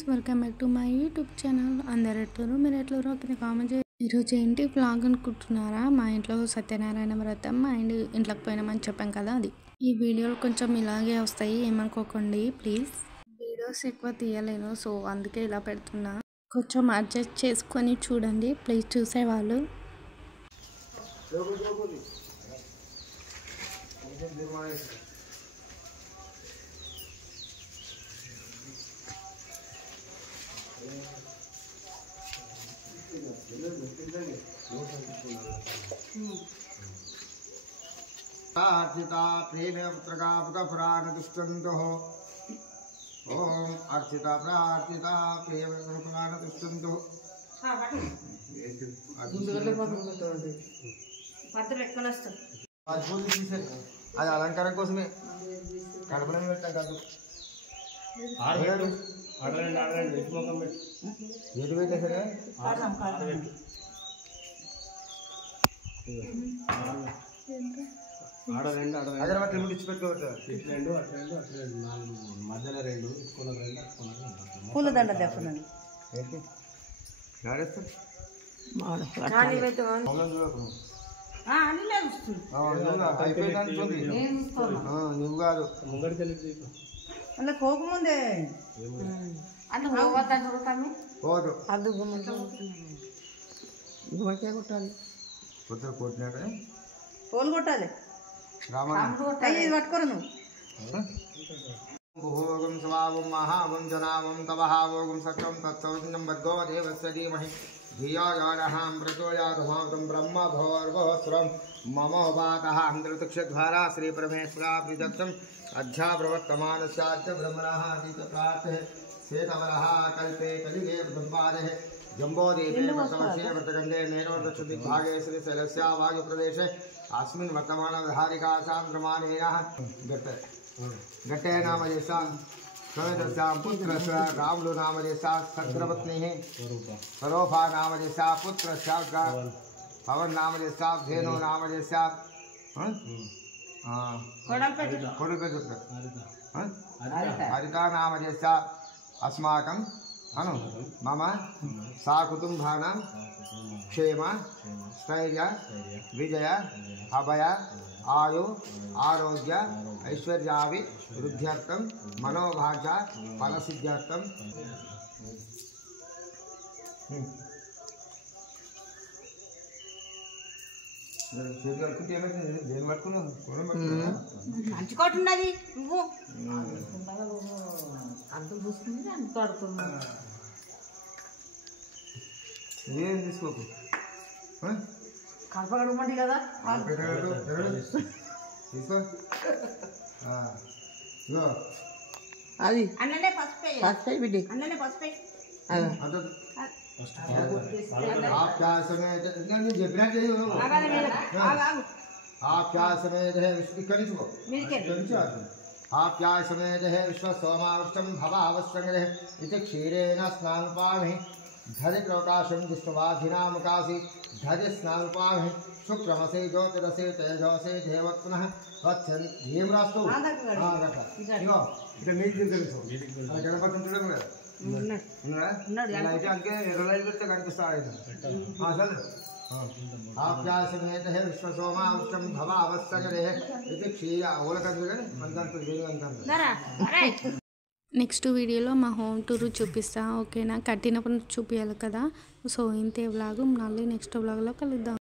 Friends, welcome back to my YouTube channel. అందరు ఎట్లరు, మీరు ఎట్లరో కింద కామెంట్ చేయండి. ఈరోజు ఏంటి వ్లాగ్ అనుకుంటున్నారా? మా ఇంట్లో సత్యనారాయణ వ్రతం అండ్ ఇంట్లోకి పోయినామని చెప్పాం కదా, అది ఈ వీడియోలు కొంచెం ఇలాగే వస్తాయి, ఏమనుకోకండి ప్లీజ్. వీడియోస్ ఎక్కువ తీయలేను, సో అందుకే ఇలా పెడుతున్నా. కొంచెం అడ్జస్ట్ చేసుకొని చూడండి ప్లీజ్, చూసేవాళ్ళు. अर्चिता प्रेम पुत्रकापुराण दुष्टंतो ओम अर्चिता प्रार्थिता प्रेम पुराण दुष्टंतो అది అలంకారం కోసమే కడపడం పెట్టాం కాదు. ఏది పెట్టే సరే అగరబత్తి ఇచ్చి పెట్టుకోవచ్చు. మధ్యలో రెండు పూలదండ తెస్తున్నాను. నువ్వు కాదు అలా కోకముందే పోదు కొట్టాలి, కొత్తగా కొట్టినాక పోలు కొట్టాలి. ఇది పట్టుకోరు నువ్వు. భోగం స్వావం మహావం జనావం తవహావోగం సత్యం తత్సౌజన్యం భర్గో దేవస్య ధీమహి ధియో యో నః ప్రచోదయాత్ మాతం బ్రహ్మ భోర్గోస్రం మమో వాతః అంతర్తక్షద్వారా శ్రీ పరమేశ్వరా ప్రిదత్తం అధ్యాప్రవర్తమానస్యాద్య బ్రహ్మణః అతీత ప్రార్థే శ్వేతవరః కల్పే కలిగే బ్రహ్మాదేః जम्बोदीपे वर्तवर्षे वर्तगंडे नेरवर्तक्षुति भागे श्रीशैलस्य वायुप्रदेशे अस्मिन् वर्तमानधारिका सान्द्रमानेन घट्टे नाम यशा सवेदस्यां पुत्रस्य रामुलु नाम यशा सत्रपत्नीः स्वरूपा नाम यशा पुत्रस्य पवन नाम यशा धेनु नाम यशा हरिता नाम यशा अस्माकं अनु मम सा कुटुंबानां क्षेम स्थैर्य विजय अभय आयु आरोग्य ऐश्वर्याभिवृद्ध्यर्थं मनोभाग्य फलसिद्ध्यर्थं మంచుకోటున్నది నువ్వు అంత చూసుకుంది అంత ఆడుతున్నా. ఏం తీసుకోకు, కడపగడమండి కదా తీసుకో. అది అన్ననే పసుపు బిడ్డ, అన్ననే పసుపు. आप क्या समय आप क्या समय आप क्या समय विश्व सोमावृष्टम भवावश्यंग्रह इति क्षीरेण स्नानुपामि धरिप्रकाशं विष्णुवाधिनामुकासी धरि स्नानुपामि शुक्रमसे ज्योतिरसे तेजोसे देवत्पुनः वत्सन धीम्रास्तु గణపతి అయితే అందుకే 20 పెడితే కనిపిస్తాడు. ఆప్యాసమేత విశ్వసోమాంశం భవ అవస్థగరే ఇది క్షీర ఓలకందు కానీ మనకంత. నెక్స్ట్ వీడియోలో మా హోమ్ టూర్ చూపిస్తా, ఓకేనా? కట్టినప్పుడు చూపించాలి కదా. సో ఇంతే వ్లాగ్, మళ్ళీ నెక్స్ట్ వ్లాగ్లో కలుద్దాం.